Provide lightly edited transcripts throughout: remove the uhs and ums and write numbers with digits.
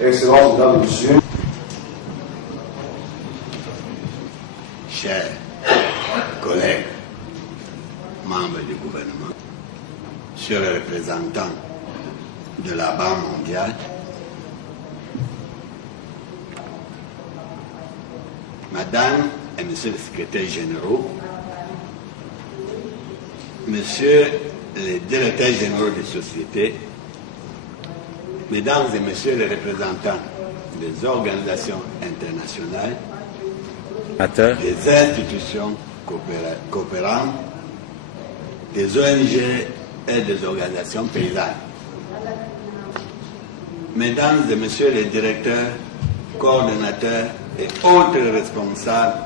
Excellences, Mesdames et Messieurs, chers collègues, membres du gouvernement, Monsieur le représentant de la Banque mondiale, Madame et Monsieur les secrétaires généraux, Monsieur les directeurs généraux des sociétés, Mesdames et Messieurs les représentants des organisations internationales, des institutions coopérantes, des ONG et des organisations paysannes. Mesdames et Messieurs les directeurs, coordonnateurs et autres responsables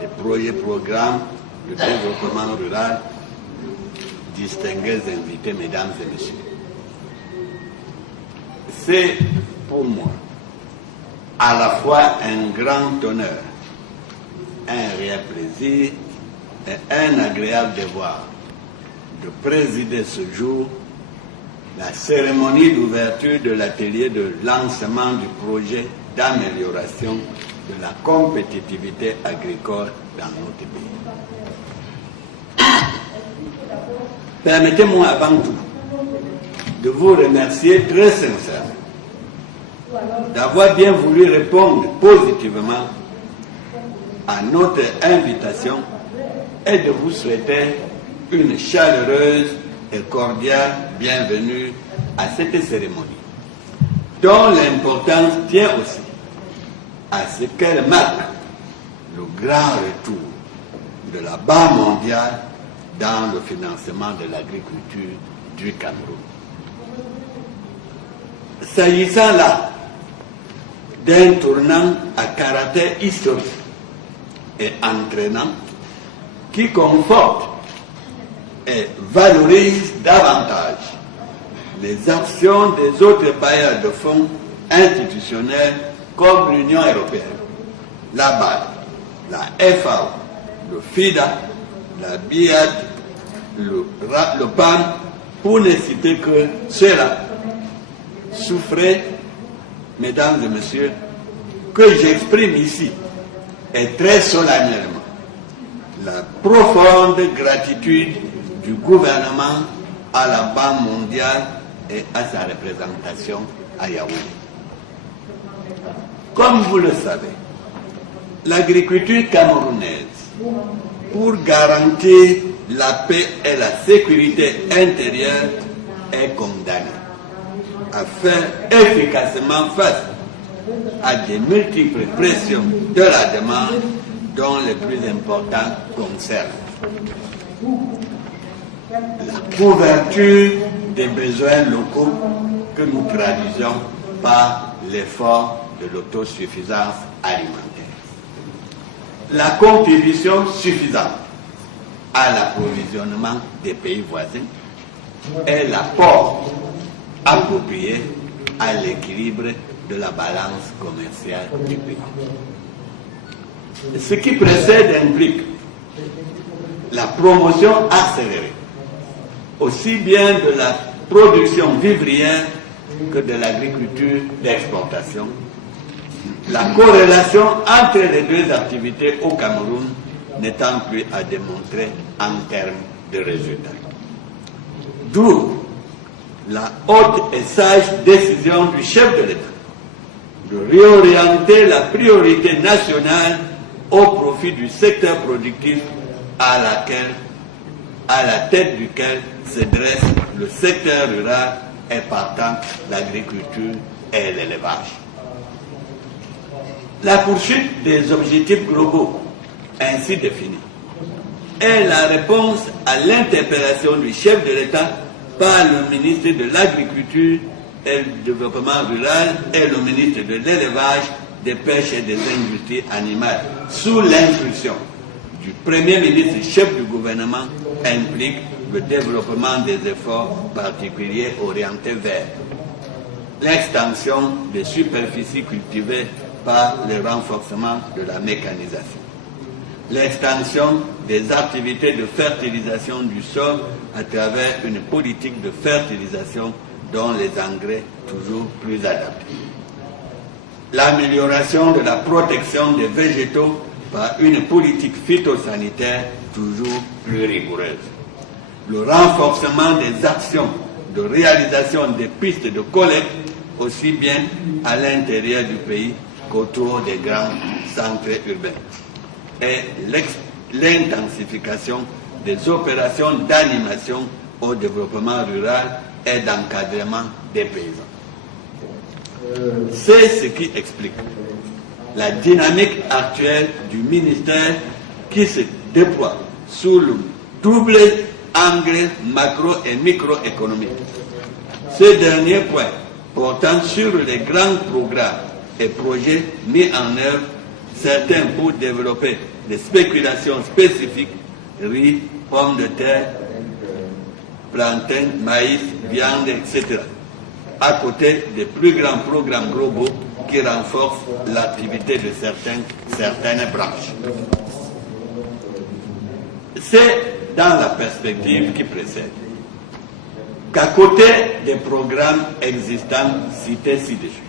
des projets programmes de développement rural, distingués invités, Mesdames et Messieurs. C'est pour moi à la fois un grand honneur, un réel plaisir et un agréable devoir de présider ce jour la cérémonie d'ouverture de l'atelier de lancement du projet d'amélioration de la compétitivité agricole dans notre pays. Permettez-moi avant tout de vous remercier très sincèrement d'avoir bien voulu répondre positivement à notre invitation et de vous souhaiter une chaleureuse et cordiale bienvenue à cette cérémonie, dont l'importance tient aussi à ce qu'elle marque le grand retour de la Banque mondiale dans le financement de l'agriculture du Cameroun. S'agissant là d'un tournant à caractère historique et entraînant qui conforte et valorise davantage les actions des autres bailleurs de fonds institutionnels comme l'Union européenne, la BAD, la FAO, le FIDA, la BIAD, le PAN, pour ne citer que cela, souffrez, Mesdames et Messieurs, que j'exprime ici, et très solennellement, la profonde gratitude du gouvernement à la Banque mondiale et à sa représentation à Yaoundé. Comme vous le savez, l'agriculture camerounaise, pour garantir la paix et la sécurité intérieure, est condamnée à faire efficacement face à des multiples pressions de la demande, dont les plus importantes concernent la couverture des besoins locaux que nous traduisons par l'effort de l'autosuffisance alimentaire, la contribution suffisante à l'approvisionnement des pays voisins et l'apport approprié à l'équilibre de la balance commerciale du pays. Ce qui précède implique la promotion accélérée, aussi bien de la production vivrière que de l'agriculture d'exportation, la corrélation entre les deux activités au Cameroun n'étant plus à démontrer en termes de résultats. D'où la haute et sage décision du chef de l'État de réorienter la priorité nationale au profit du secteur productif à la tête duquel se dresse le secteur rural et partant l'agriculture et l'élevage. La poursuite des objectifs globaux ainsi définis est la réponse à l'interpellation du chef de l'État par le ministre de l'Agriculture et du Développement rural et le ministre de l'Élevage, des Pêches et des Industries animales, sous l'impulsion du Premier ministre chef du gouvernement, implique le développement des efforts particuliers orientés vers l'extension des superficies cultivées par le renforcement de la mécanisation, l'extension des activités de fertilisation du sol à travers une politique de fertilisation dont les engrais toujours plus adaptés, l'amélioration de la protection des végétaux par une politique phytosanitaire toujours plus rigoureuse, le renforcement des actions de réalisation des pistes de collecte aussi bien à l'intérieur du pays qu'autour des grands centres urbains, et l'intensification des opérations d'animation au développement rural et d'encadrement des paysans. C'est ce qui explique la dynamique actuelle du ministère qui se déploie sous le double angle macro et microéconomique. Ce dernier point portant sur les grands programmes et projets mis en œuvre, certains pour développer des spéculations spécifiques, riz, pommes de terre, plantains, maïs, viande, etc., à côté des plus grands programmes globaux qui renforcent l'activité de certaines branches. C'est dans la perspective qui précède qu'à côté des programmes existants cités ci-dessus,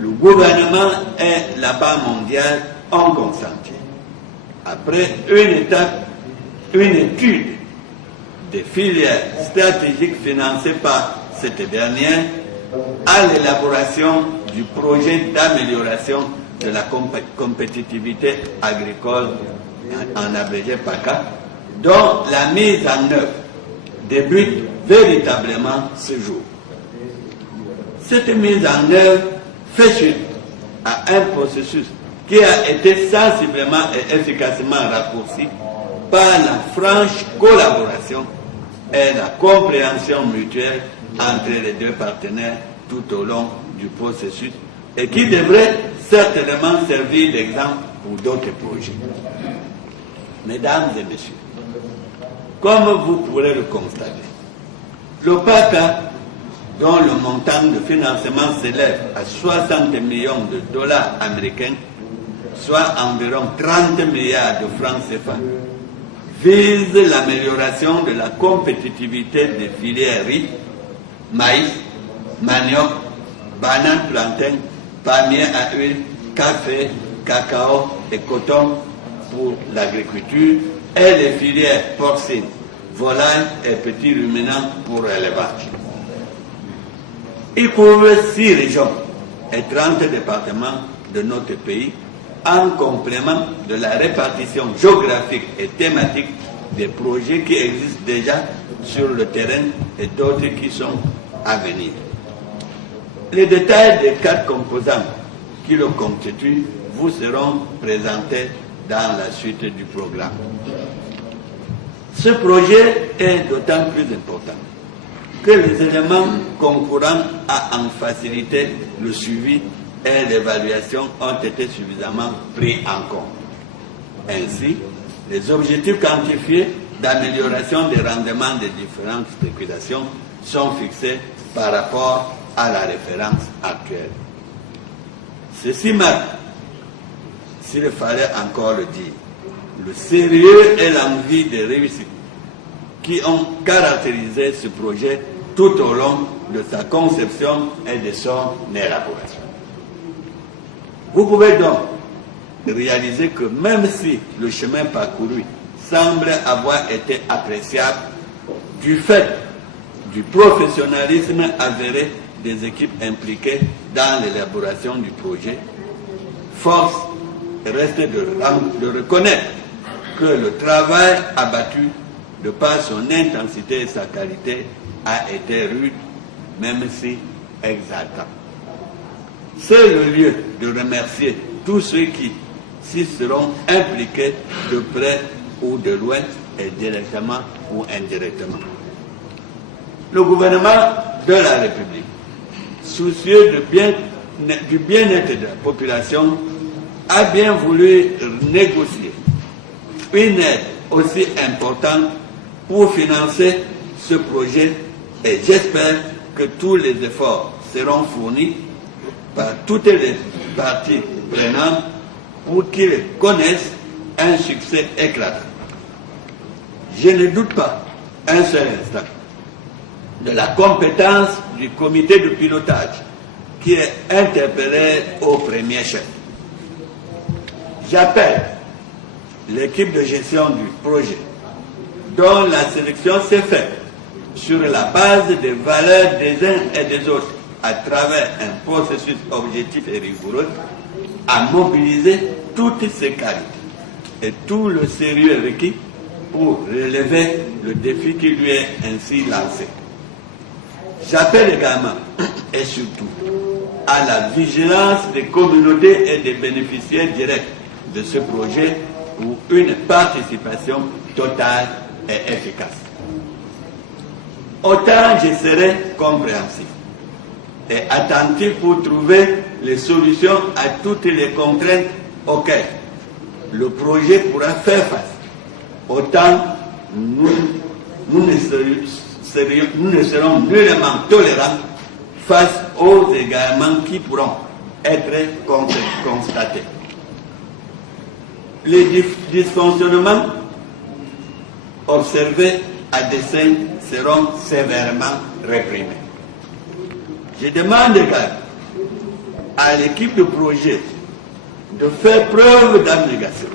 le gouvernement et la Banque mondiale ont consenti, après une étude des filières stratégiques financées par cette dernière, à l'élaboration du projet d'amélioration de la compétitivité agricole, en abrégé PACA, dont la mise en œuvre débute véritablement ce jour. Cette mise en œuvre fait suite à un processus qui a été sensiblement et efficacement raccourci par la franche collaboration et la compréhension mutuelle entre les deux partenaires tout au long du processus et qui devrait certainement servir d'exemple pour d'autres projets. Mesdames et messieurs, comme vous pourrez le constater, le PACA, dont le montant de financement s'élève à 60 millions de dollars américains, soit environ 30 milliards de francs CFA, vise l'amélioration de la compétitivité des filières riz, maïs, manioc, bananes, plantains, palmiers à huile, café, cacao et coton pour l'agriculture et les filières porcines, volailles et petits ruminants pour l'élevage. Il couvre 6 régions et 30 départements de notre pays en complément de la répartition géographique et thématique des projets qui existent déjà sur le terrain et d'autres qui sont à venir. Les détails des 4 composants qui le constituent vous seront présentés dans la suite du programme. Ce projet est d'autant plus important que les éléments concourant à en faciliter le suivi et l'évaluation ont été suffisamment pris en compte. Ainsi, les objectifs quantifiés d'amélioration des rendements des différentes spéculations sont fixés par rapport à la référence actuelle. Ceci marque, s'il fallait encore le dire, le sérieux et l'envie de réussite qui ont caractérisé ce projet tout au long de sa conception et de son élaboration. Vous pouvez donc réaliser que même si le chemin parcouru semble avoir été appréciable du fait du professionnalisme avéré des équipes impliquées dans l'élaboration du projet, force reste de reconnaître que le travail abattu de par son intensité et sa qualité a été rude, même si exaltant. C'est le lieu de remercier tous ceux qui s'y seront impliqués de près ou de loin, et directement ou indirectement. Le gouvernement de la République, soucieux du bien-être de la population, a bien voulu négocier une aide aussi importante pour financer ce projet et j'espère que tous les efforts seront fournis par toutes les parties prenantes pour qu'ils connaissent un succès éclatant. Je ne doute pas un seul instant de la compétence du comité de pilotage qui est interpellé au premier chef. J'appelle l'équipe de gestion du projet, dont la sélection s'est faite sur la base des valeurs des uns et des autres à travers un processus objectif et rigoureux, à mobiliser toutes ses qualités et tout le sérieux requis pour relever le défi qui lui est ainsi lancé. J'appelle également et surtout à la vigilance des communautés et des bénéficiaires directs de ce projet pour une participation totale et efficace. Autant je serai compréhensif et attentif pour trouver les solutions à toutes les contraintes auxquelles le projet pourra faire face, autant nous ne serons nullement tolérants face aux égarements qui pourront être constatés. Les dysfonctionnements observés à dessein seront sévèrement réprimés. Je demande également à l'équipe de projet de faire preuve d'abnégation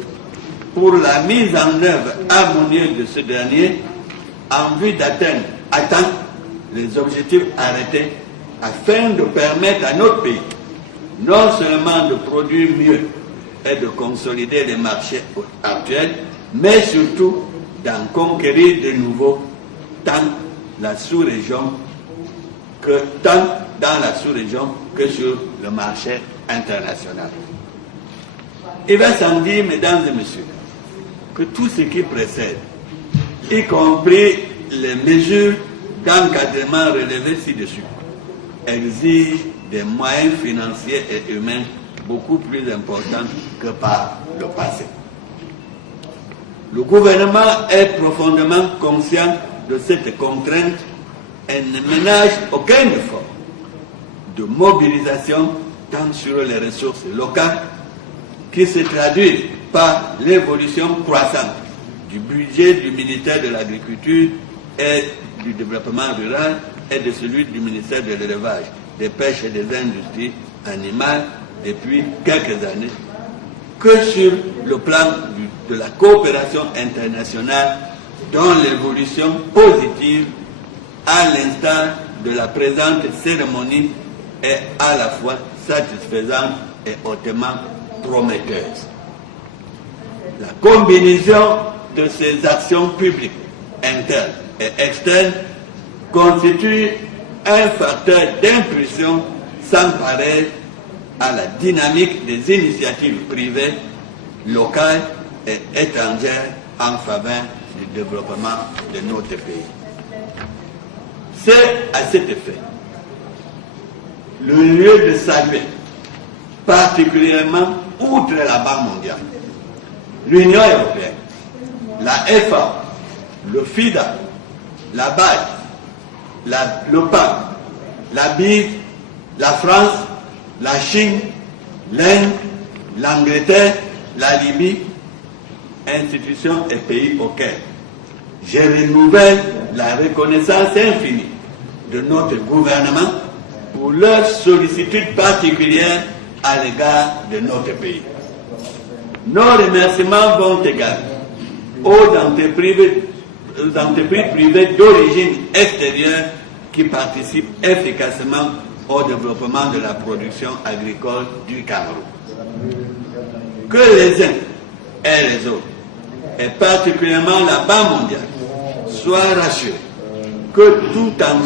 pour la mise en œuvre harmonieuse de ce dernier en vue d'atteindre à temps les objectifs arrêtés afin de permettre à notre pays non seulement de produire mieux et de consolider les marchés actuels, mais surtout d'en conquérir de nouveaux tant dans la sous-région que sur le marché international. Il va sans dire, mesdames et messieurs, que tout ce qui précède, y compris les mesures d'encadrement relevées ci-dessus, exige des moyens financiers et humains beaucoup plus importants que par le passé. Le gouvernement est profondément conscient de cette contrainte et ne ménage aucun effort de mobilisation tant sur les ressources locales qui se traduisent par l'évolution croissante du budget du ministère de l'Agriculture et du Développement rural et de celui du ministère de l'Élevage, des Pêches et des Industries animales depuis quelques années, que sur le plan de la coopération internationale dont l'évolution positive, à l'instar de la présente cérémonie, est à la fois satisfaisante et hautement prometteuse. La combinaison de ces actions publiques, internes et externes, constitue un facteur d'impulsion sans pareil à la dynamique des initiatives privées, locales et étrangères en faveur du développement de notre pays. C'est à cet effet le lieu de saluer particulièrement, outre la Banque mondiale, l'Union européenne, la FA, le FIDA, la BAD, le PAC, la BID, la France, la Chine, l'Inde, l'Angleterre, la Libye, institutions et pays auxquels je renouvelle la reconnaissance infinie de notre gouvernement pour leur sollicitude particulière à l'égard de notre pays. Nos remerciements vont également aux entreprises privées d'origine extérieure qui participent efficacement au développement de la production agricole du Cameroun. Que les uns et les autres, et particulièrement la Banque mondiale, soient rassurés que tout en